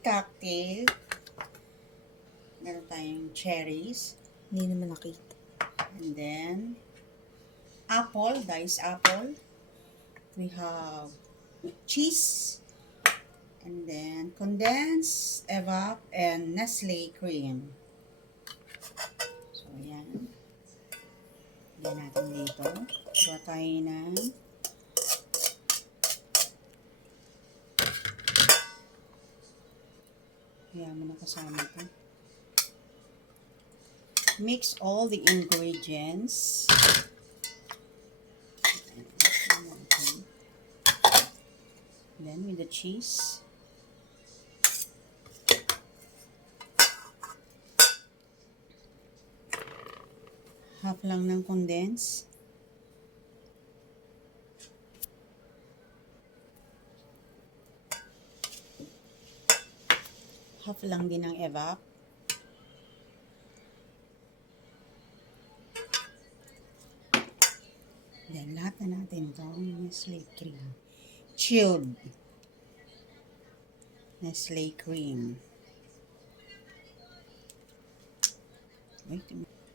cocktail. Meron tayong cherries. Hindi naman nakita. And then, apple, diced apple. We have cheese. And then, condensed, evap, and Nestle cream. So, ayan. Lagyan natin dito. Gawa tayo ng kaya mo na kasama ito. Mix all the ingredients. And then with the cheese. Half lang ng condense. Half lang din ng evap. Then, lahat na natin itong Nestle cream. Chilled Nestle cream. Wait a minute.